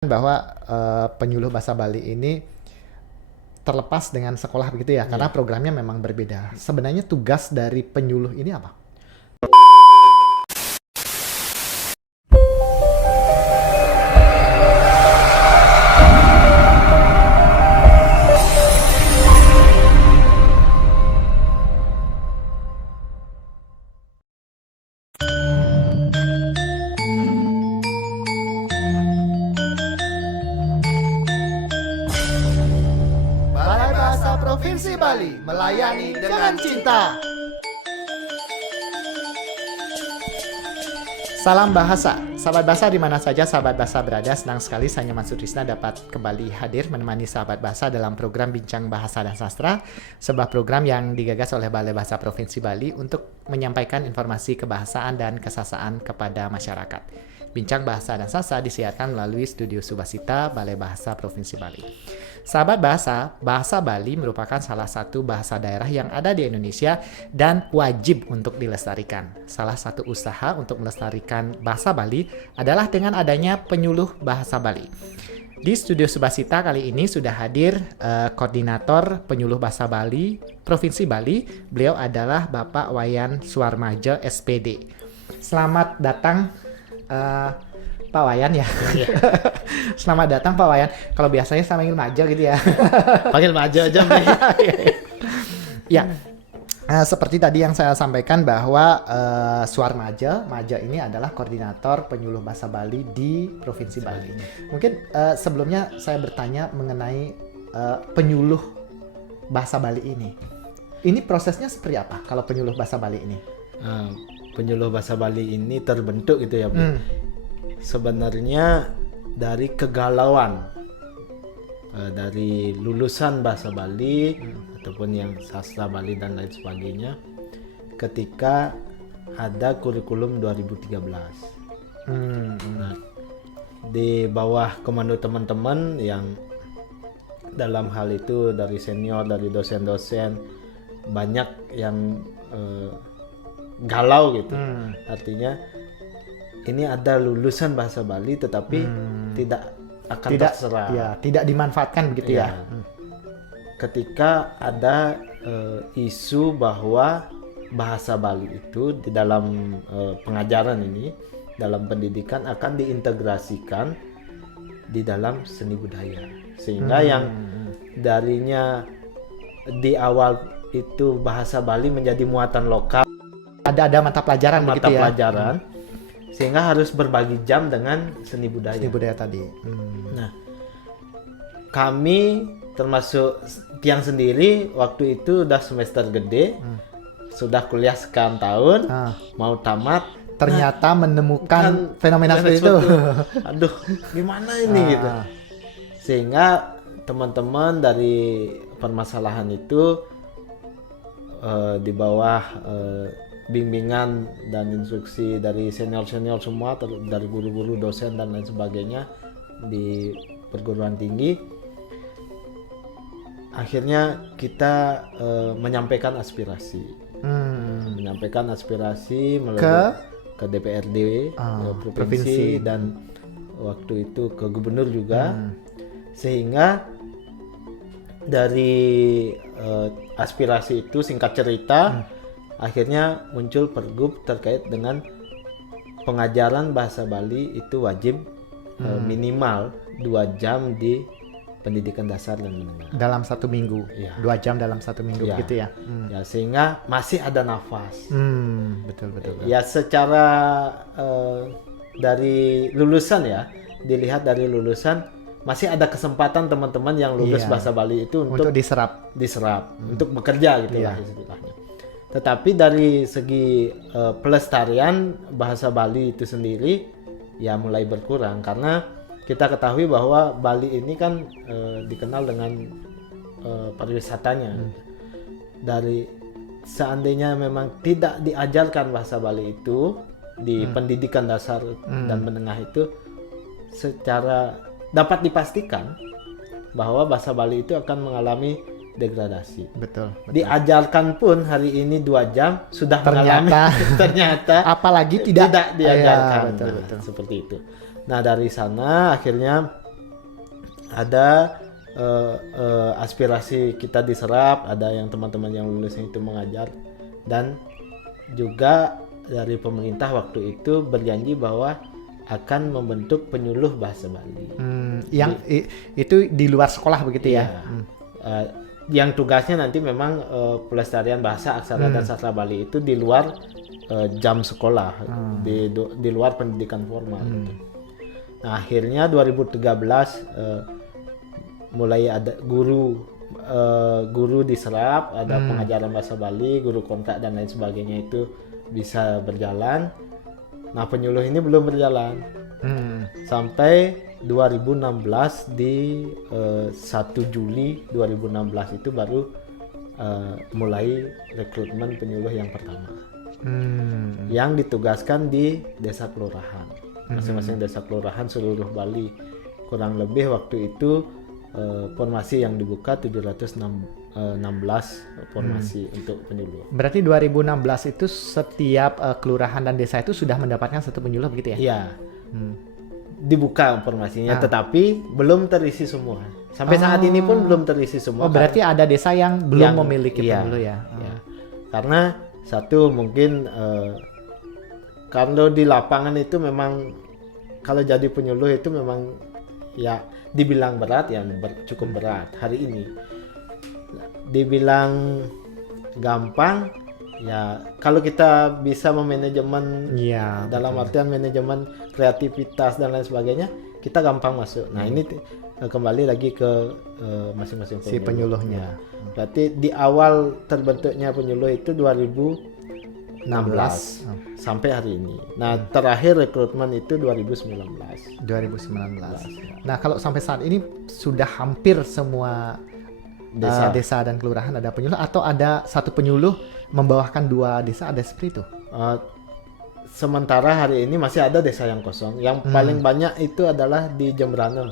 bahwa penyuluh bahasa Bali ini terlepas dengan sekolah begitu ya, karena programnya memang berbeda. Sebenarnya tugas dari penyuluh ini apa? Balai Bahasa Provinsi Bali melayani dengan cinta. Salam bahasa, sahabat bahasa di mana saja sahabat bahasa berada. Senang sekali saya Nyoman Sutrisna dapat kembali hadir menemani sahabat bahasa dalam program Bincang Bahasa dan Sastra, sebuah program yang digagas oleh Balai Bahasa Provinsi Bali untuk menyampaikan informasi kebahasaan dan kesasaan kepada masyarakat. Bincang Bahasa dan Sastra disiarkan melalui Studio Subasita Balai Bahasa Provinsi Bali. Sahabat bahasa, bahasa Bali merupakan salah satu bahasa daerah yang ada di Indonesia dan wajib untuk dilestarikan. Salah satu usaha untuk melestarikan bahasa Bali adalah dengan adanya penyuluh bahasa Bali. Di Studio Subasita kali ini sudah hadir Koordinator Penyuluh Bahasa Bali Provinsi Bali. Beliau adalah Bapak Wayan Suarmaja SPD. Selamat datang Pak Wayan ya. Selamat datang Pak Wayan. Kalau biasanya saya manggil Maja gitu ya. Panggil Maja aja. Ya, seperti tadi yang saya sampaikan bahwa Suarmaja, Maja ini adalah koordinator penyuluh bahasa Bali di Provinsi Bali. Mungkin sebelumnya saya bertanya mengenai penyuluh bahasa Bali ini. Ini prosesnya seperti apa kalau penyuluh bahasa Bali ini? Penyuluh bahasa Bali ini terbentuk gitu ya, Bu. Sebenarnya dari kegalauan dari lulusan bahasa Bali ataupun yang sastra Bali dan lain sebagainya ketika ada kurikulum 2013. Nah, di bawah komando teman-teman yang dalam hal itu dari senior, dari dosen-dosen, banyak yang galau gitu. Artinya ini ada lulusan bahasa Bali tetapi tidak akan terserah. Ya, tidak dimanfaatkan begitu ya. Ketika ada isu bahwa bahasa Bali itu di dalam pengajaran ini, dalam pendidikan akan diintegrasikan di dalam seni budaya. Sehingga yang darinya di awal itu bahasa Bali menjadi muatan lokal. Ada mata pelajaran mata begitu ya. pelajaran sehingga harus berbagi jam dengan seni budaya. Seni budaya tadi. Nah, kami termasuk Tiang sendiri waktu itu udah semester gede, sudah kuliah sekian tahun, mau tamat. Ternyata menemukan fenomena seperti itu. Aduh, gimana ini gitu. Sehingga teman-teman dari permasalahan itu di bawah bimbingan dan instruksi dari senior-senior semua, dari guru-guru, dosen dan lain sebagainya di perguruan tinggi, akhirnya kita menyampaikan aspirasi, melalui ke DPRD provinsi dan waktu itu ke gubernur juga, sehingga dari aspirasi itu singkat cerita akhirnya muncul pergub terkait dengan pengajaran bahasa Bali itu wajib minimal 2 jam di pendidikan dasar dan menengah. Dalam 1 minggu, 2 jam dalam 1 minggu gitu ya. Ya, sehingga masih ada nafas. Betul. Ya, secara dari lulusan ya, dilihat dari lulusan masih ada kesempatan teman-teman yang lulus bahasa Bali itu untuk diserap, untuk bekerja gitu lah istilahnya. Tetapi dari segi pelestarian bahasa Bali itu sendiri ya mulai berkurang karena kita ketahui bahwa Bali ini kan dikenal dengan pariwisatanya. Dari seandainya memang tidak diajarkan bahasa Bali itu di pendidikan dasar dan menengah itu, secara dapat dipastikan bahwa bahasa Bali itu akan mengalami degradasi. Betul. Diajarkan pun hari ini 2 jam sudah ternyata apalagi tidak diajarkan. Betul. Seperti itu. Nah, dari sana akhirnya ada aspirasi kita diserap, ada yang teman-teman yang lulusnya itu mengajar, dan juga dari pemerintah waktu itu berjanji bahwa akan membentuk penyuluh bahasa Bali. Itu di luar sekolah begitu ya? Yang tugasnya nanti memang pelestarian bahasa, aksara dan sastra Bali itu di luar jam sekolah, di luar pendidikan formal. Gitu. Nah, akhirnya 2013 mulai ada guru diserap, ada pengajaran bahasa Bali, guru kontak dan lain sebagainya itu bisa berjalan. Nah, penyuluh ini belum berjalan sampai 2016 di 1 Juli 2016 itu baru mulai rekrutmen penyuluh yang pertama yang ditugaskan di desa kelurahan, masing-masing desa kelurahan seluruh Bali. Kurang lebih waktu itu formasi yang dibuka 716 formasi untuk penyuluh. Berarti 2016 itu setiap kelurahan dan desa itu sudah mendapatkan satu penyuluh begitu ya? Iya. Dibuka formasinya, tetapi belum terisi semua. Sampai saat ini pun belum terisi semua. Oh, berarti ada desa yang belum memiliki penyuluh ya? Iya. Karena satu mungkin kalau di lapangan itu memang kalau jadi penyuluh itu memang ya dibilang berat ya cukup berat. Hari ini dibilang gampang ya kalau kita bisa memanajemen dalam artian manajemen kreativitas dan lain sebagainya, kita gampang masuk. Nah, ini kembali lagi ke masing-masing penyuluh. Si penyuluhnya. Berarti di awal terbentuknya penyuluh itu 2016 sampai hari ini. Nah, terakhir rekrutmen itu 2019. Nah, kalau sampai saat ini sudah hampir semua desa dan kelurahan ada penyuluh, atau ada satu penyuluh membawakan 2 desa, ada seperti itu? Sementara hari ini masih ada desa yang kosong. Yang paling banyak itu adalah di Jembrana.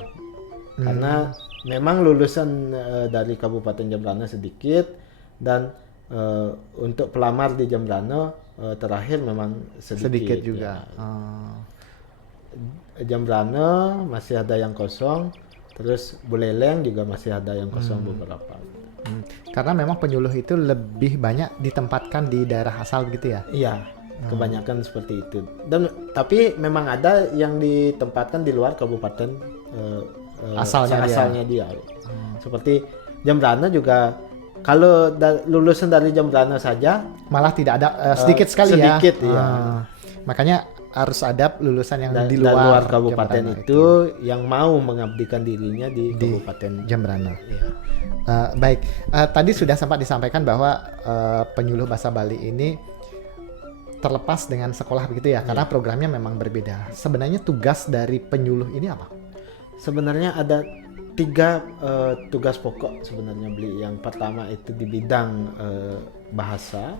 Karena memang lulusan dari Kabupaten Jembrana sedikit, dan untuk pelamar di Jembrana terakhir memang sedikit juga. Jembrana masih ada yang kosong, terus Buleleng juga masih ada yang kosong beberapa. Karena memang penyuluh itu lebih banyak ditempatkan di daerah asal gitu ya? Iya, kebanyakan seperti itu. Dan tapi memang ada yang ditempatkan di luar kabupaten asalnya dia. Seperti Jembrana juga. Kalau lulusan dari Jembrana saja malah tidak ada, sedikit sekali sedikit, ya. Makanya harus ada lulusan yang di luar kabupaten itu yang mau mengabdikan dirinya di Kabupaten Jembrana. Baik, tadi sudah sempat disampaikan bahwa penyuluh bahasa Bali ini terlepas dengan sekolah begitu ya, karena programnya memang berbeda. Sebenarnya tugas dari penyuluh ini apa? Sebenarnya ada 3 tugas pokok sebenarnya Bli. Yang pertama itu di bidang bahasa,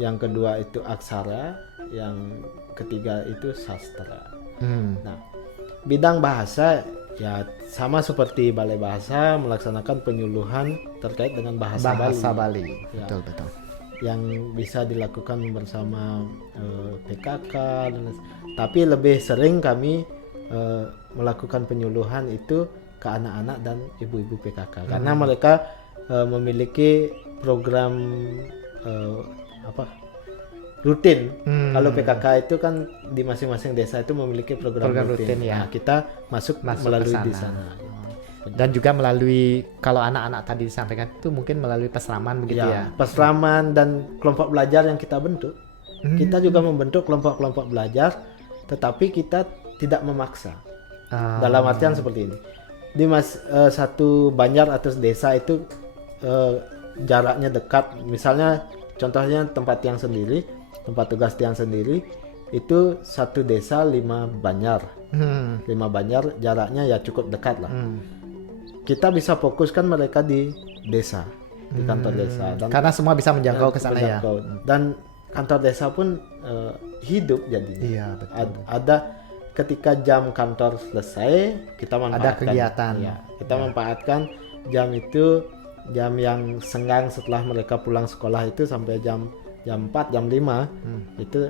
yang kedua itu aksara, yang ketiga itu sastra. Nah, bidang bahasa ya sama seperti Balai Bahasa melaksanakan penyuluhan terkait dengan bahasa Bali. Ya, betul. Yang bisa dilakukan bersama PKK, tapi lebih sering kami melakukan penyuluhan itu ke anak-anak dan ibu-ibu PKK karena mereka memiliki program rutin. Kalau PKK itu kan di masing-masing desa itu memiliki program rutin ya. Nah, kita masuk melalui di sana. Dan juga melalui, kalau anak-anak tadi disampaikan itu mungkin melalui pesraman begitu ya. Pesraman dan kelompok belajar yang kita bentuk. Kita juga membentuk kelompok-kelompok belajar, tetapi kita tidak memaksa. Dalam artian seperti ini. Di satu banjar atau desa itu jaraknya dekat. Misalnya contohnya tempat tugas tiang sendiri itu satu desa 5 banjar. 5 banjar jaraknya ya cukup dekat lah. Kita bisa fokuskan mereka di desa, di kantor desa. Dan karena semua bisa menjangkau ke sana ya. Dan kantor desa pun hidup jadinya. Iya, betul. Ada ketika jam kantor selesai, kita manfaatkan. Ada kegiatan. Ya, kita manfaatkan jam itu, jam yang senggang setelah mereka pulang sekolah itu sampai jam 4, jam 5 itu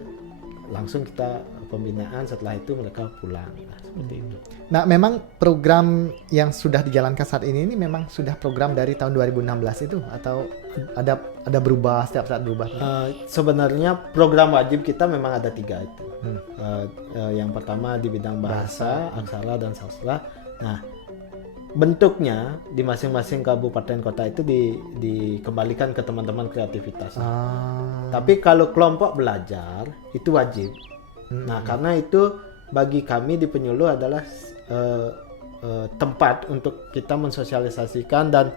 langsung kita pembinaan, setelah itu mereka pulang. seperti itu. Nah, memang program yang sudah dijalankan saat ini memang sudah program dari tahun 2016 itu atau ada berubah setiap saat berubah? Sebenarnya program wajib kita memang ada 3 itu. Yang pertama di bidang bahasa, aksara dan sastra. Nah, bentuknya di masing-masing kabupaten kota itu dikembalikan ke teman-teman kreativitas. Tapi kalau kelompok belajar itu wajib. Nah, karena itu bagi kami di Penyuluh adalah tempat untuk kita mensosialisasikan dan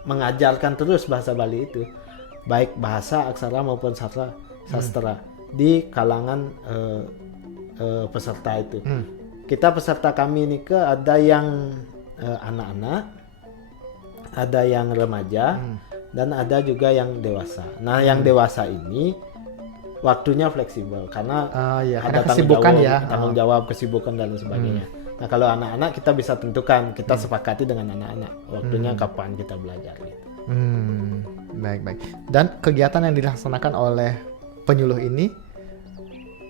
mengajarkan terus bahasa Bali itu, baik bahasa, aksara maupun sastra di kalangan peserta itu. Kita peserta kami ini ada yang anak-anak, ada yang remaja, dan ada juga yang dewasa. Nah, yang dewasa ini waktunya fleksibel karena ada tanggung jawab, kesibukan dan sebagainya. Nah, kalau anak-anak kita bisa tentukan, kita sepakati dengan anak-anak waktunya kapan kita belajar gitu. Baik. Dan kegiatan yang dilaksanakan oleh penyuluh ini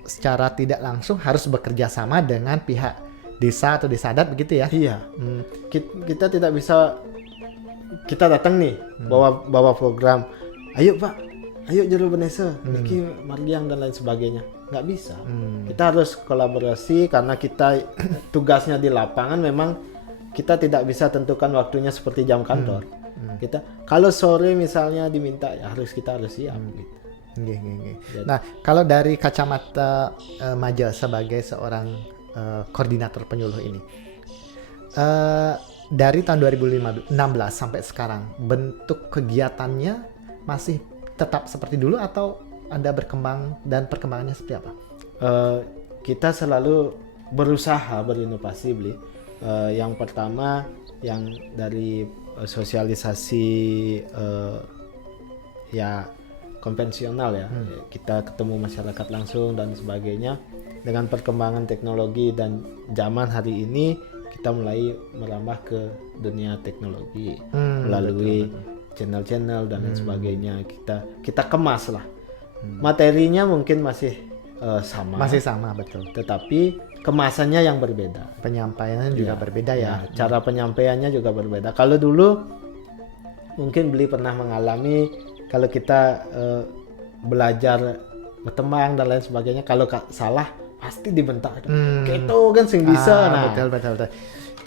secara tidak langsung harus bekerja sama dengan pihak desa atau desa adat begitu ya? Iya. Kita tidak bisa kita datang nih bawa program, ayo Pak, ayo Jero Benesa, niki Margiang dan lain sebagainya. Nggak bisa. Kita harus kolaborasi karena kita tugasnya di lapangan memang kita tidak bisa tentukan waktunya seperti jam kantor. Kita kalau sore misalnya diminta ya kita harus siap gitu. Nah, kalau dari kacamata Maja sebagai seorang koordinator penyuluh ini, dari tahun 2016 sampai sekarang bentuk kegiatannya masih tetap seperti dulu atau Anda berkembang dan perkembangannya seperti apa? Kita selalu berusaha berinovasi, Bli. Yang pertama yang dari sosialisasi konvensional ya. Kita ketemu masyarakat langsung dan sebagainya. Dengan perkembangan teknologi dan zaman hari ini kita mulai merambah ke dunia teknologi melalui channel-channel dan lain sebagainya. Kita kemas lah. Materinya mungkin masih sama. Masih sama, betul. Tetapi kemasannya yang berbeda. Penyampaiannya juga berbeda ya. Cara penyampaiannya juga berbeda. Kalau dulu mungkin Beli pernah mengalami kalau kita belajar bertembang dan lain sebagainya, kalau salah pasti dibentak. Gitu kan sing bisa. Betul.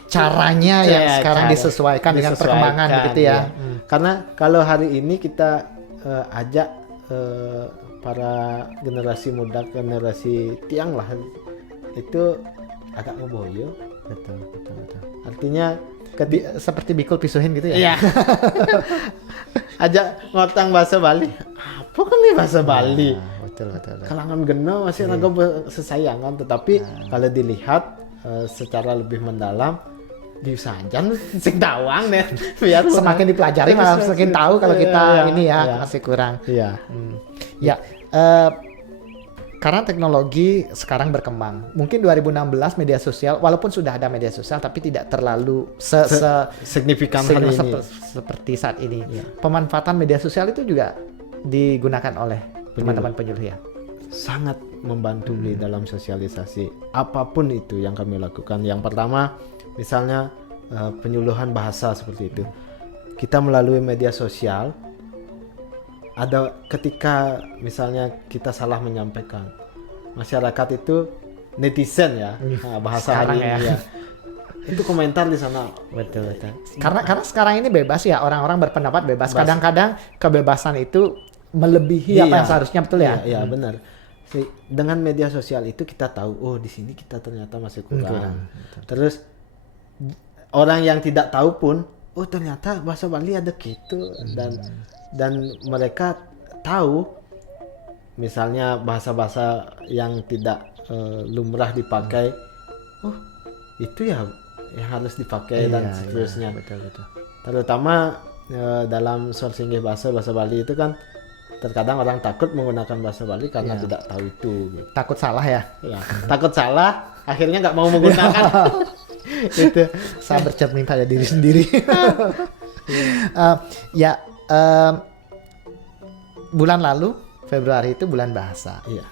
Caranya yang sekarang disesuaikan dengan perkembangan begitu ya. Karena kalau hari ini kita ajak para generasi muda, generasi tiang lah, itu agak ngeboyo. Betul. Artinya seperti bikul pisuhin gitu ya. Iya. Ajak ngotang bahasa Bali. Apa kan nih bahasa Bali? Betul. Kalangan geno masih agak sesayangan, tetapi kalau dilihat secara lebih mendalam di Sanjan sing tawang deh. Biar semakin dipelajari malah semakin tahu kalau kita masih kurang. Iya. Karena teknologi sekarang berkembang. Mungkin 2016 media sosial, walaupun sudah ada media sosial, tapi tidak terlalu signifikan hari ini seperti saat ini. Ya. Pemanfaatan media sosial itu juga digunakan oleh teman-teman penyuluh ya. Sangat membantu Bli dalam sosialisasi apapun itu yang kami lakukan. Yang pertama, misalnya penyuluhan bahasa seperti itu. Kita melalui media sosial. Ada ketika misalnya kita salah menyampaikan, masyarakat itu netizen ya, bahasa hari ini ya. Itu komentar di sana. Betul. Karena sekarang ini bebas ya, orang-orang berpendapat bebas. Kadang-kadang kebebasan itu melebihi apa yang seharusnya, betul ya? Iya, benar. Dengan media sosial itu kita tahu, di sini kita ternyata masih kurang. Terus orang yang tidak tahu pun, ternyata bahasa Bali ada gitu, dan mereka tahu misalnya bahasa-bahasa yang tidak lumrah dipakai, itu ya yang harus dipakai dan seterusnya. Betul. Terutama dalam sourcing bahasa Bali itu kan terkadang orang takut menggunakan bahasa Bali karena tidak tahu itu. Gitu. Takut salah ya? Takut salah, akhirnya nggak mau menggunakan. Itu saya bercermin pada diri sendiri. Bulan lalu Februari itu bulan bahasa. Iya.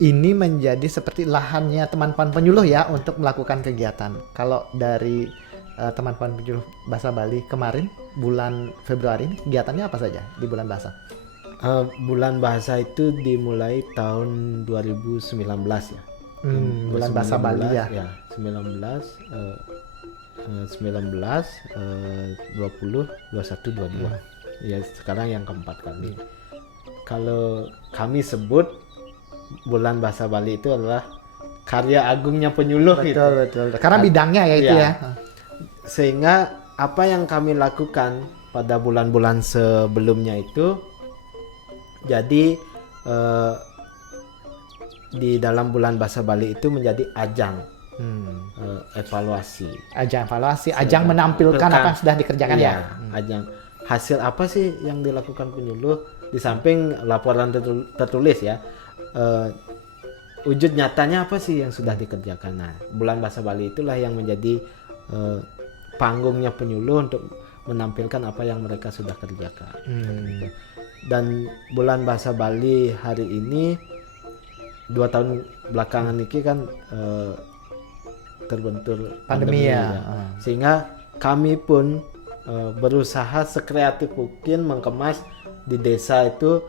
ini menjadi seperti lahannya teman-teman penyuluh ya untuk melakukan kegiatan. Kalau dari teman-teman penyuluh Bahasa Bali kemarin bulan Februari ini kegiatannya apa saja di bulan bahasa? Bulan bahasa itu dimulai tahun 2019 ya. Bulan bahasa Bali ya. Ya, 19 20, 21, 22. Ya, sekarang yang keempat kali. Kalau kami sebut bulan bahasa Bali itu adalah karya agungnya penyuluh. Betul. Karena bidangnya ya itu ya. Sehingga apa yang kami lakukan pada bulan-bulan sebelumnya itu, jadi di dalam bulan bahasa Bali itu menjadi ajang evaluasi. Ajang menampilkan apa yang sudah dikerjakan ya. Ajang hasil apa sih yang dilakukan penyuluh, di samping laporan tertulis ya. Wujud nyatanya apa sih yang sudah dikerjakan. Nah, bulan bahasa Bali itulah yang menjadi panggungnya penyuluh untuk menampilkan apa yang mereka sudah kerjakan. Dan bulan bahasa Bali hari ini 2 tahun belakangan ini kan terbentur pandemi ya. Sehingga kami pun berusaha sekreatif mungkin mengemas di desa itu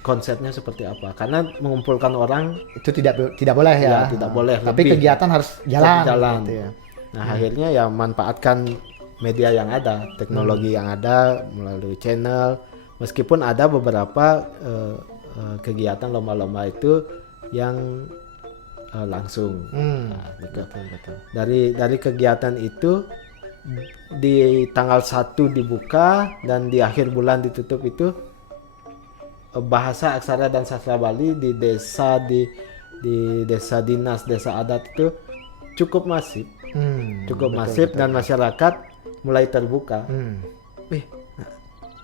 konsepnya seperti apa, karena mengumpulkan orang itu tidak boleh ya, tidak boleh, tapi kegiatan harus jalan gitu ya. Nah, akhirnya ya manfaatkan media yang ada, teknologi yang ada melalui channel, meskipun ada beberapa kegiatan lomba-lomba itu yang langsung. Nah, gitu. Betul. Dari kegiatan itu di tanggal 1 dibuka dan di akhir bulan ditutup itu bahasa aksara dan sastra Bali di desa di desa dinas, desa adat itu cukup masif. Betul. Dan masyarakat mulai terbuka.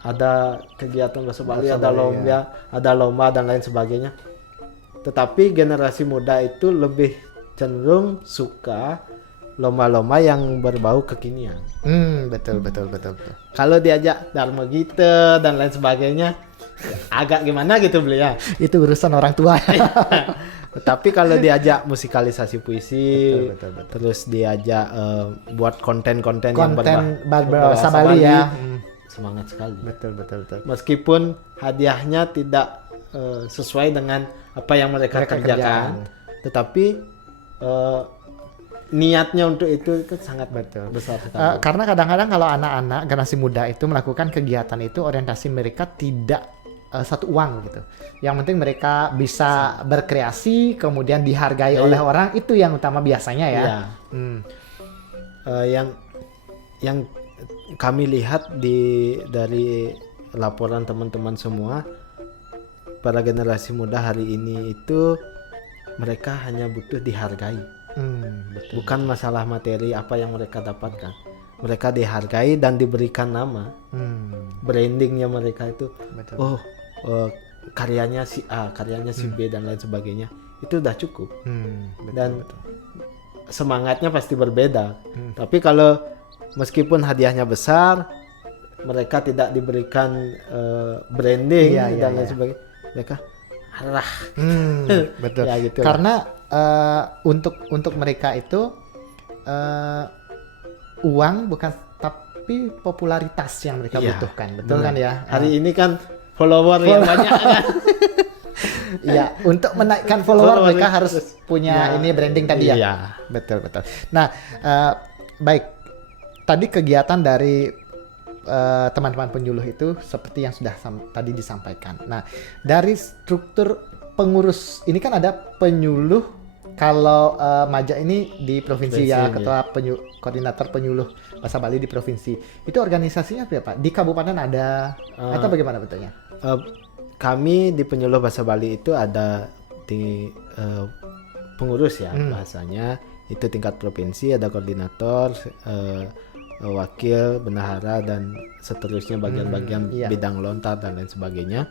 Ada kegiatan bahasa Bali, ada lomba dan lain sebagainya. Tetapi generasi muda itu lebih cenderung suka lomba-lomba yang berbau kekinian. Betul. Kalau diajak Dharma Gita dan lain sebagainya, agak gimana gitu beliau. Itu urusan orang tua. Tapi kalau diajak musikalisasi puisi, betul. Terus diajak buat konten-konten yang berbahasa Bali ya, semangat sekali. Betul. Meskipun hadiahnya tidak sesuai dengan apa yang mereka kerjakan, tetapi niatnya untuk itu sangat besar sekali. Karena kadang-kadang kalau anak-anak generasi muda itu melakukan kegiatan itu, orientasi mereka tidak satu uang gitu. Yang penting mereka bisa berkreasi, kemudian dihargai oleh orang, itu yang utama biasanya ya. Yang kami lihat dari laporan teman-teman semua, para generasi muda hari ini itu mereka hanya butuh dihargai. Bukan masalah materi apa yang mereka dapatkan. Mereka dihargai dan diberikan nama. Brandingnya mereka itu, karyanya si A, karyanya si B dan lain sebagainya. Itu udah cukup. Dan semangatnya pasti berbeda. Tapi kalau meskipun hadiahnya besar, mereka tidak diberikan branding dan lain sebagainya, mereka betul. Ya, gitu. Karena untuk mereka itu uang bukan, tapi popularitas yang mereka butuhkan, betul kan ya? Hari ini kan follower yang banyak kan. Iya, untuk menaikkan follower mereka harus punya ini branding tadi ya. Iya, betul. Nah, baik. Tadi kegiatan dari teman-teman penyuluh itu seperti yang sudah tadi disampaikan. Nah, dari struktur pengurus ini kan ada penyuluh. Kalau Maja ini di provinsi ya, ketua koordinator penyuluh bahasa Bali di provinsi. Itu organisasinya apa ya, Pak? Di kabupaten ada atau bagaimana betulnya? Kami di penyuluh bahasa Bali itu ada di pengurus ya, bahasanya itu tingkat provinsi, ada koordinator, wakil, bendahara dan seterusnya bagian-bagian bidang lontar dan lain sebagainya.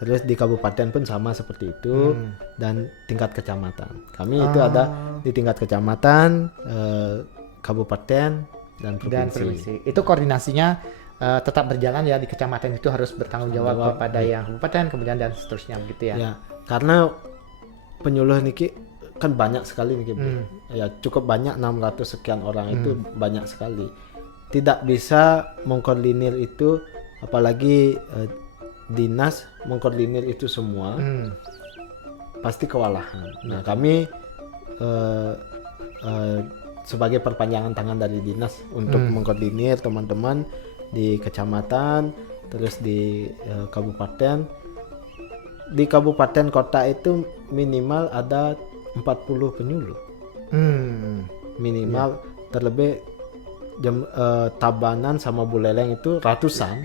Terus di kabupaten pun sama seperti itu, dan tingkat kecamatan. Kami itu ada di tingkat kecamatan, kabupaten dan provinsi. Itu koordinasinya tetap berjalan ya di kecamatan itu harus bertanggung jawab kepada yang kabupaten kemudian dan seterusnya begitu ya. Ya, karena penyuluh niki kan banyak sekali niki. Ya cukup banyak 600 sekian orang itu banyak sekali. Tidak bisa mengkoordinir itu, apalagi dinas mengkoordinir itu semua. Pasti kewalahan. Nah, kami sebagai perpanjangan tangan dari dinas untuk mengkoordinir teman-teman di kecamatan, terus di kabupaten. Di kabupaten kota itu minimal ada 40 penyuluh. Minimal, terlebih Tabanan sama Buleleng itu ratusan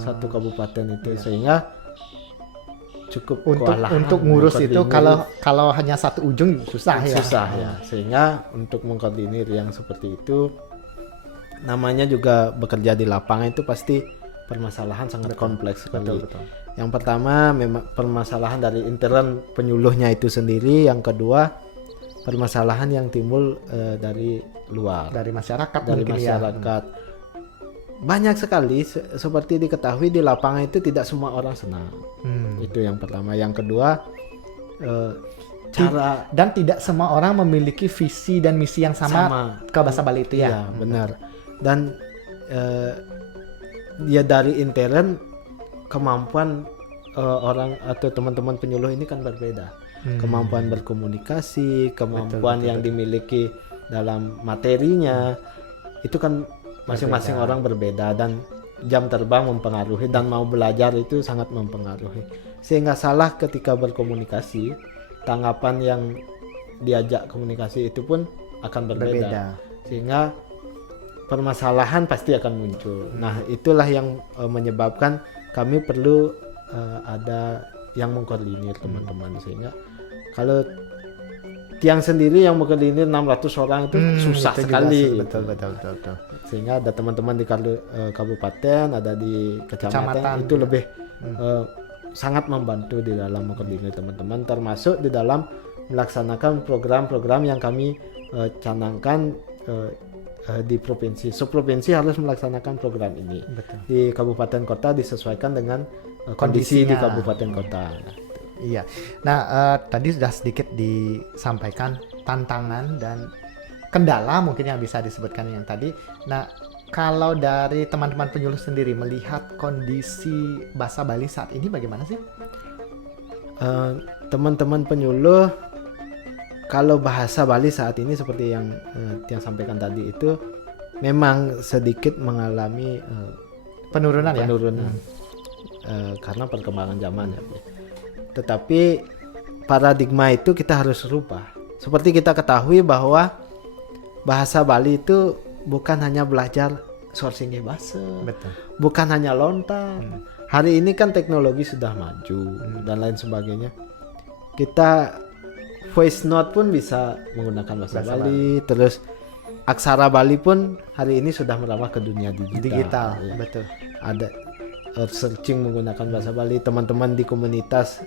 satu kabupaten itu, sehingga cukup untuk ngurus itu kalau hanya satu ujung susah ya. Sehingga untuk mengkoordinir yang seperti itu, namanya juga bekerja di lapangan itu pasti permasalahan sangat kompleks sekali. Betul. Yang pertama memang permasalahan dari intern penyuluhnya itu sendiri. Yang kedua permasalahan yang timbul dari luar, dari masyarakat. Banyak sekali, seperti diketahui di lapangan itu tidak semua orang senang. Itu yang pertama. Yang kedua dan tidak semua orang memiliki visi dan misi yang sama ke bahasa Bali itu ya. Iya, benar. Dan ya dari intern kemampuan orang atau teman-teman penyuluh ini kan berbeda. Kemampuan berkomunikasi, kemampuan yang dimiliki dalam materinya itu kan masing-masing orang berbeda, dan jam terbang mempengaruhi, dan mau belajar itu sangat mempengaruhi, sehingga salah ketika berkomunikasi, tanggapan yang diajak komunikasi itu pun akan berbeda. Sehingga permasalahan pasti akan muncul. Nah, itulah yang menyebabkan kami perlu ada yang mengkoordinir teman-teman, sehingga kalau tiang sendiri yang mengkoordinir 600 orang itu susah sekali. Betul. Sehingga ada teman-teman di kabupaten, ada di kecamatan itu lebih sangat membantu di dalam mengkoordinir teman-teman, termasuk di dalam melaksanakan program-program yang kami canangkan di provinsi. Provinsi harus melaksanakan program ini. Betul. Di kabupaten kota disesuaikan dengan kondisi di kabupaten kota. Iya. Nah, tadi sudah sedikit disampaikan tantangan dan kendala mungkin yang bisa disebutkan yang tadi. Nah, kalau dari teman-teman penyuluh sendiri melihat kondisi bahasa Bali saat ini bagaimana sih? Teman-teman penyuluh, kalau bahasa Bali saat ini seperti yang sampaikan tadi itu memang sedikit mengalami penurunan. Karena perkembangan zaman ya. Tetapi paradigma itu kita harus rubah. Seperti kita ketahui bahwa bahasa Bali itu bukan hanya belajar sourcing bahasa, bukan hanya lontar. Hari ini kan teknologi sudah maju dan lain sebagainya. Kita voice note pun bisa menggunakan bahasa Bali. Terus aksara Bali pun hari ini sudah merambah ke dunia digital. Ya. Betul. Ada searching menggunakan bahasa Bali, teman-teman di komunitas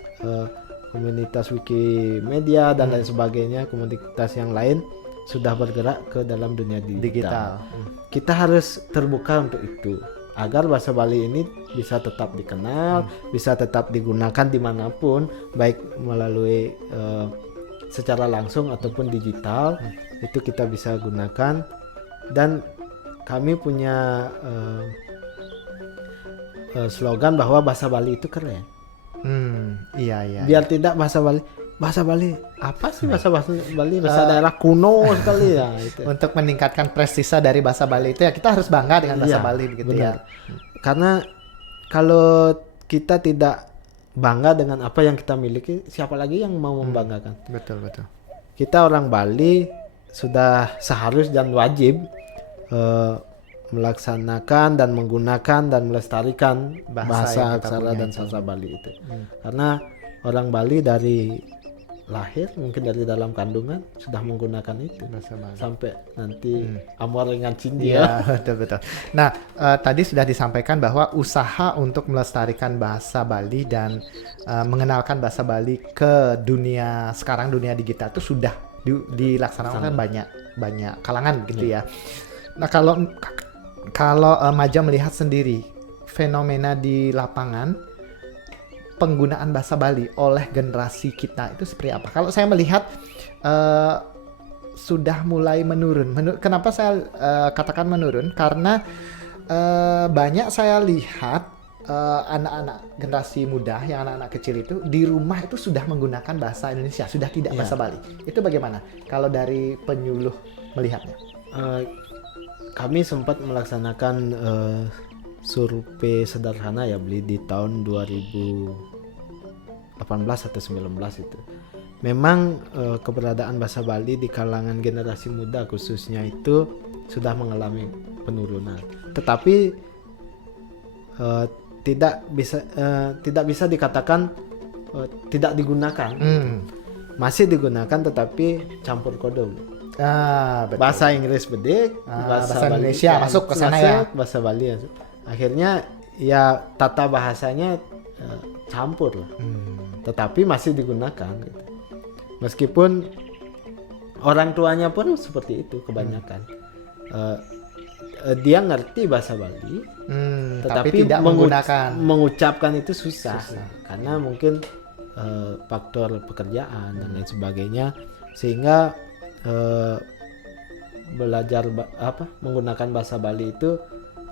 Wikimedia dan lain sebagainya, komunitas yang lain sudah bergerak ke dalam dunia digital. Kita harus terbuka untuk itu agar bahasa Bali ini bisa tetap dikenal, bisa tetap digunakan dimanapun, baik melalui secara langsung ataupun digital. Itu kita bisa gunakan. Dan kami punya slogan bahwa bahasa Bali itu keren. Iya. Biar tidak bahasa Bali apa sih bahasa Bali daerah kuno sekali ya. Itu. Untuk meningkatkan prestise dari bahasa Bali itu ya kita harus bangga dengan bahasa Bali begitu ya. Karena kalau kita tidak bangga dengan apa yang kita miliki, siapa lagi yang mau membanggakan? Betul. Kita orang Bali sudah seharusnya dan wajib melaksanakan dan menggunakan dan melestarikan bahasa aksara dan sastra Bali itu. Karena orang Bali dari lahir, mungkin dari dalam kandungan sudah menggunakan itu sampai nanti amor dengan cindi ya. Betul. Nah, tadi sudah disampaikan bahwa usaha untuk melestarikan bahasa Bali dan mengenalkan bahasa Bali ke dunia sekarang, dunia digital itu sudah dilaksanakan banyak kalangan begitu ya. Nah, Kalau Maja melihat sendiri fenomena di lapangan penggunaan bahasa Bali oleh generasi kita itu seperti apa? Kalau saya melihat sudah mulai menurun. Kenapa saya katakan menurun? Karena banyak saya lihat anak-anak generasi muda, yang anak-anak kecil itu di rumah itu sudah menggunakan bahasa Indonesia, sudah tidak bahasa Bali. Itu bagaimana? Kalau dari penyuluh melihatnya? Kami sempat melaksanakan survei sederhana ya beli di tahun 2018 atau 19 itu. Memang keberadaan bahasa Bali di kalangan generasi muda khususnya itu sudah mengalami penurunan. Tetapi tidak bisa dikatakan tidak digunakan. Masih digunakan tetapi campur kode. Betul. Bahasa Inggris bedik, bahasa Indonesia masuk ke sana ya. Bahasa Bali. Akhirnya ya tata bahasanya campur lah. Tetapi masih digunakan gitu. Meskipun orang tuanya pun seperti itu kebanyakan. Dia ngerti bahasa Bali, tapi tidak mengucapkan itu susah. Karena mungkin faktor pekerjaan dan lain sebagainya, sehingga belajar menggunakan bahasa Bali itu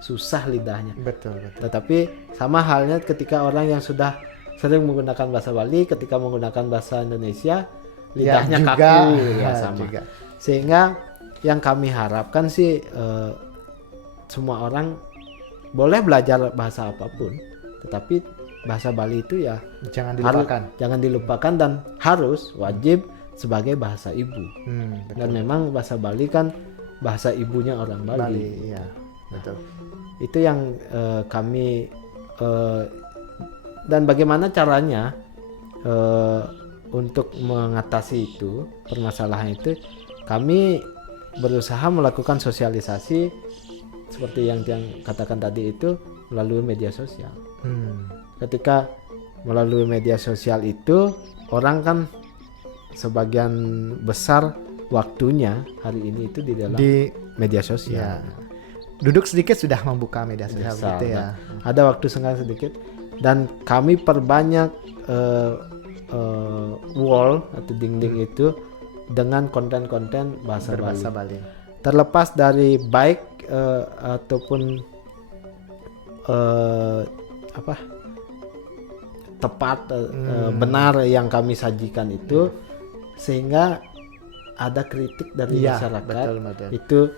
susah lidahnya. Betul. Tetapi sama halnya ketika orang yang sudah sering menggunakan bahasa Bali, ketika menggunakan bahasa Indonesia lidahnya kaku sama. Juga. Sehingga yang kami harapkan sih semua orang boleh belajar bahasa apapun, tetapi bahasa Bali itu ya jangan dilupakan dan harus wajib sebagai bahasa ibu. Dan memang bahasa Bali kan bahasa ibunya orang Bali. Iya, betul. Itu yang kami dan bagaimana caranya untuk mengatasi itu permasalahan itu, kami berusaha melakukan sosialisasi seperti yang katakan tadi itu melalui media sosial. Ketika melalui media sosial itu orang kan sebagian besar waktunya hari ini itu di dalam media sosial. Duduk sedikit sudah membuka media sosial gitu ya. Ada waktu senggang sedikit dan kami perbanyak wall atau dinding itu dengan konten-konten bahasa Bali. Terlepas dari baik ataupun tepat benar yang kami sajikan itu, sehingga ada kritik dari masyarakat. Betul. Itu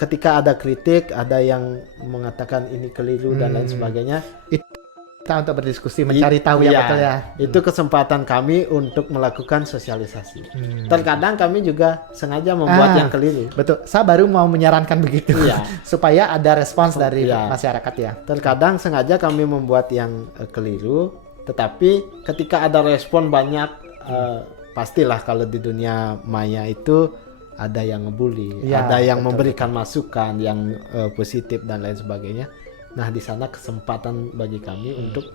ketika ada kritik, ada yang mengatakan ini keliru dan lain sebagainya, kita untuk berdiskusi mencari tahu yang betul ya. Itu kesempatan kami untuk melakukan sosialisasi. Terkadang kami juga sengaja membuat yang keliru. Betul. Saya baru mau menyarankan begitu. Supaya ada respons dari masyarakat ya. Terkadang sengaja kami membuat yang keliru, tetapi ketika ada respon banyak, pastilah kalau di dunia maya itu ada yang ngebully, ada yang memberikan masukan yang positif dan lain sebagainya. Nah, di sana kesempatan bagi kami untuk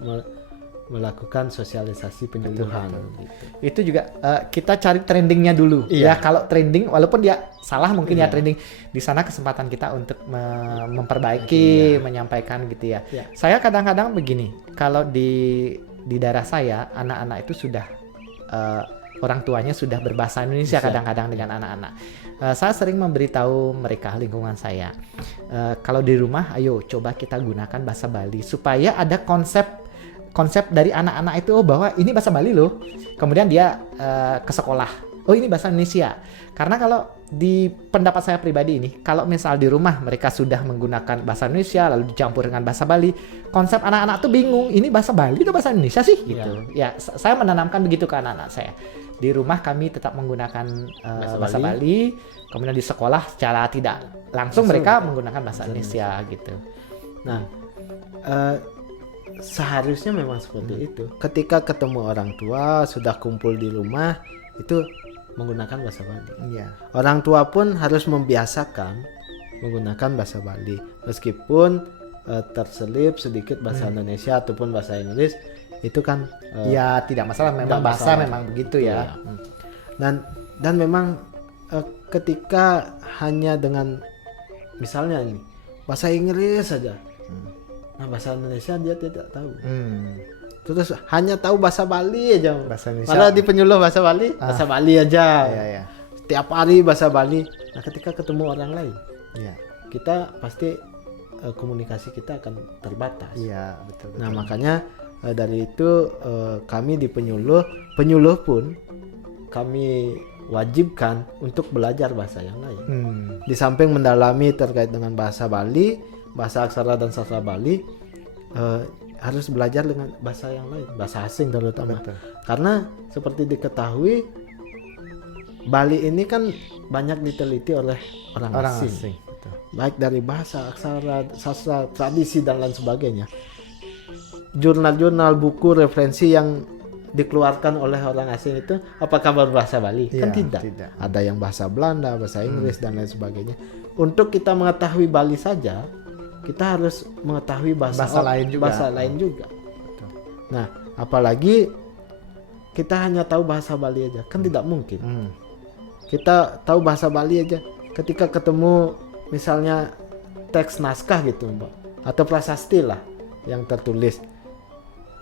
melakukan sosialisasi penyuluhan. Gitu. Itu juga kita cari trendingnya dulu. Ya, kalau trending, walaupun dia salah mungkin ya trending, di sana kesempatan kita untuk memperbaiki, menyampaikan gitu ya. Saya kadang-kadang begini, kalau di daerah saya anak-anak itu sudah orang tuanya sudah berbahasa Indonesia kadang-kadang dengan anak-anak. Saya sering memberitahu mereka, lingkungan saya, kalau di rumah ayo coba kita gunakan bahasa Bali supaya ada konsep dari anak-anak itu bahwa ini bahasa Bali loh. Kemudian dia ke sekolah, oh ini bahasa Indonesia. Karena kalau di pendapat saya pribadi ini, kalau misal di rumah mereka sudah menggunakan bahasa Indonesia lalu dicampur dengan bahasa Bali, konsep anak-anak tuh bingung, ini bahasa Bali atau bahasa Indonesia sih gitu. Ya, saya menanamkan begitu ke anak-anak saya. Di rumah kami tetap menggunakan bahasa Bali, kemudian di sekolah secara tidak langsung mereka menggunakan bahasa Indonesia gitu. Nah, seharusnya memang seperti itu. Ketika ketemu orang tua, sudah kumpul di rumah, itu menggunakan bahasa Bali. Orang tua pun harus membiasakan menggunakan bahasa Bali, meskipun terselip sedikit bahasa Indonesia ataupun bahasa Inggris. Itu kan tidak masalah, memang bahasa memang begitu ya. Dan memang ketika hanya dengan misalnya ini bahasa Inggris saja. Nah, bahasa Indonesia dia tidak tahu. Terus hanya tahu bahasa Bali aja. Bahasa Indonesia. Malah di penyuluh bahasa Bali aja. Iya. Setiap hari bahasa Bali. Nah, ketika ketemu orang lain, kita pasti komunikasi kita akan terbatas. Iya, betul. Nah, makanya dari itu kami di penyuluh pun kami wajibkan untuk belajar bahasa yang lain. Di samping mendalami terkait dengan bahasa Bali, bahasa aksara dan sastra Bali, harus belajar dengan bahasa yang lain, bahasa asing terutama. Betul. Karena seperti diketahui, Bali ini kan banyak diteliti oleh orang asing. Betul. Baik dari bahasa, aksara, sastra, tradisi dan lain sebagainya. Jurnal-jurnal, buku, referensi yang dikeluarkan oleh orang asing itu apakah berbahasa Bali? Kan tidak. Ada yang bahasa Belanda, bahasa Inggris dan lain sebagainya. Untuk kita mengetahui Bali saja, kita harus mengetahui bahasa lain juga. Betul. Nah, apalagi kita hanya tahu bahasa Bali aja, kan tidak mungkin. Kita tahu bahasa Bali aja, ketika ketemu misalnya teks naskah gitu, Mbak, atau prasasti lah yang tertulis,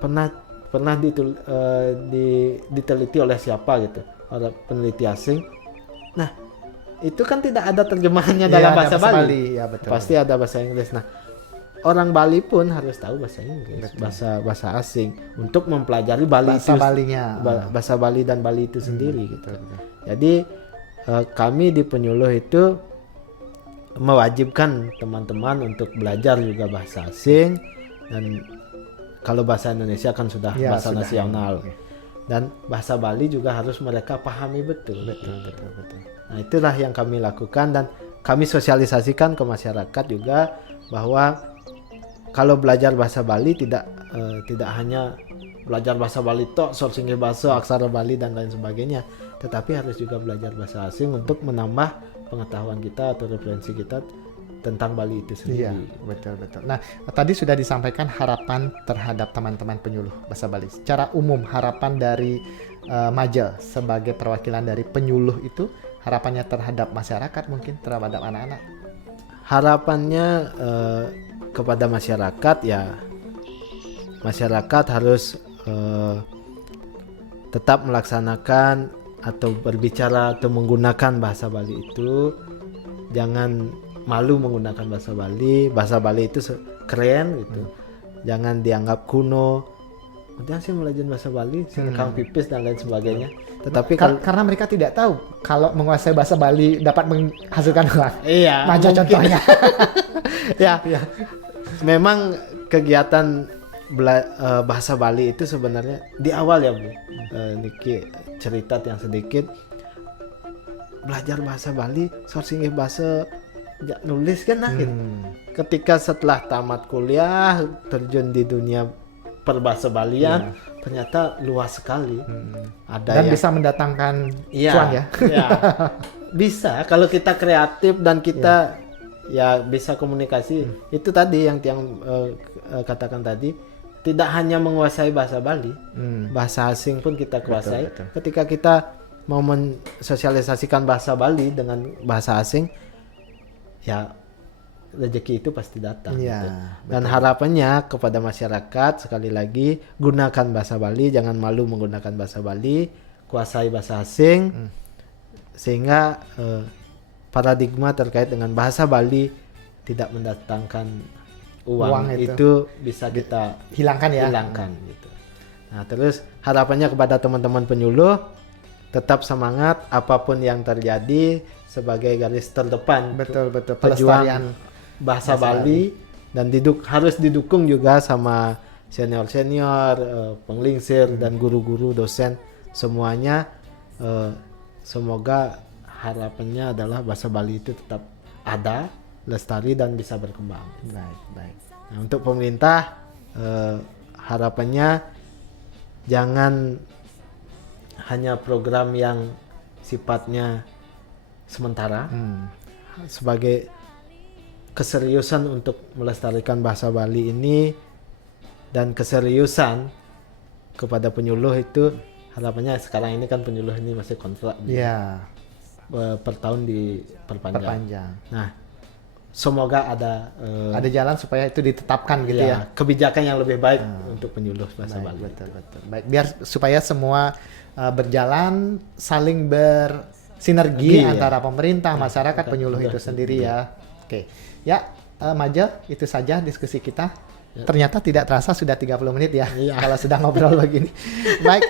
pernah diteliti oleh siapa gitu, oleh peneliti asing. Nah, itu kan tidak ada terjemahannya dalam bahasa Bali. Ya, betul. Pasti ada bahasa Inggris. Nah, orang Bali pun harus tahu bahasa Inggris, bahasa asing untuk mempelajari bahasa Bali dan Bali itu sendiri gitu. Betul. Jadi kami di penyuluh itu mewajibkan teman-teman untuk belajar juga bahasa asing, dan kalau bahasa Indonesia kan sudah bahasa nasional. Dan bahasa Bali juga harus mereka pahami betul. Nah, itulah yang kami lakukan dan kami sosialisasikan ke masyarakat juga bahwa kalau belajar bahasa Bali tidak hanya belajar bahasa Bali tok, sorsingge bahasa, aksara Bali dan lain sebagainya, tetapi harus juga belajar bahasa asing untuk menambah pengetahuan kita atau referensi kita tentang Bali itu sendiri. Iya, betul. Nah, tadi sudah disampaikan harapan terhadap teman-teman penyuluh bahasa Bali. Secara umum, harapan dari Majel sebagai perwakilan dari penyuluh itu, harapannya terhadap masyarakat mungkin, terhadap anak-anak. Harapannya kepada masyarakat, ya masyarakat harus tetap melaksanakan atau berbicara atau menggunakan bahasa Bali itu. Jangan malu menggunakan bahasa Bali. Bahasa Bali itu keren gitu. Jangan dianggap kuno. Kemudian sih belajar bahasa Bali, kang pipis dan lain sebagainya. Tetapi karena mereka tidak tahu kalau menguasai bahasa Bali dapat menghasilkan uang. Iya. Maja contohnya. Ya. Memang kegiatan bahasa Bali itu sebenarnya di awal ya Bu. Niki cerita yang sedikit. Belajar bahasa Bali, sourcing bahasa nulis kan gitu. Ketika setelah tamat kuliah terjun di dunia perbahasa Balian, ternyata luas sekali. Ada dan bisa mendatangkan cuan ya. Bisa kalau kita kreatif dan kita bisa komunikasi. Itu tadi yang katakan tadi, tidak hanya menguasai bahasa Bali, bahasa asing pun kita kuasai. Betul. Ketika kita mau mensosialisasikan bahasa Bali dengan bahasa asing, ya rezeki itu pasti datang. Gitu. Dan harapannya kepada masyarakat, sekali lagi, gunakan bahasa Bali, jangan malu menggunakan bahasa Bali, kuasai bahasa asing, sehingga paradigma terkait dengan bahasa Bali tidak mendatangkan uang itu bisa kita hilangkan gitu. Nah, terus harapannya kepada teman-teman penyuluh, tetap semangat apapun yang terjadi sebagai garis terdepan. Betul. Pelestarian bahasa Bali dan harus didukung juga sama senior-senior, penglingsir dan guru-guru, dosen semuanya. Semoga harapannya adalah bahasa Bali itu tetap ada, lestari dan bisa berkembang. Baik. Nah, untuk pemerintah harapannya jangan hanya program yang sifatnya sementara, sebagai keseriusan untuk melestarikan bahasa Bali ini dan keseriusan kepada penyuluh itu, harapannya sekarang ini kan penyuluh ini masih kontrak per tahun diperpanjang. Nah, semoga ada jalan supaya itu ditetapkan gitu ya. Kebijakan yang lebih baik untuk penyuluh bahasa Bali. Betul. Baik, biar supaya semua berjalan saling bersinergi antara pemerintah, masyarakat, penyuluh itu sendiri ya. Oke. Ya, Maja, itu saja diskusi kita. Ternyata tidak terasa sudah 30 menit ya. Kalau sudah ngobrol begini. Baik,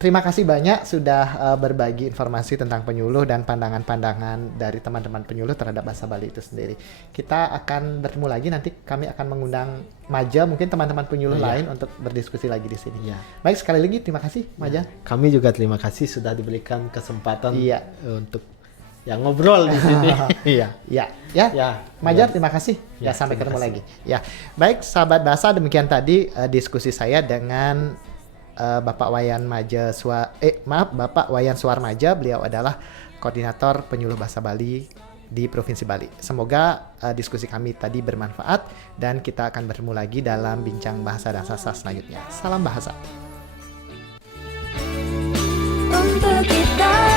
terima kasih banyak sudah berbagi informasi tentang penyuluh dan pandangan-pandangan dari teman-teman penyuluh terhadap bahasa Bali itu sendiri. Kita akan bertemu lagi, nanti kami akan mengundang Maja, mungkin teman-teman penyuluh lain untuk berdiskusi lagi di sini. Baik, sekali lagi terima kasih Maja. Kami juga terima kasih sudah diberikan kesempatan untuk yang ngobrol di sini. Maja, terima kasih. Sampai ketemu lagi. Baik, sahabat bahasa, demikian tadi diskusi saya dengan Bapak Wayan Bapak Wayan Suarmaja. Beliau adalah koordinator penyuluh bahasa Bali di Provinsi Bali. Semoga diskusi kami tadi bermanfaat dan kita akan bertemu lagi dalam bincang bahasa dan sastra selanjutnya. Salam bahasa. Untuk kita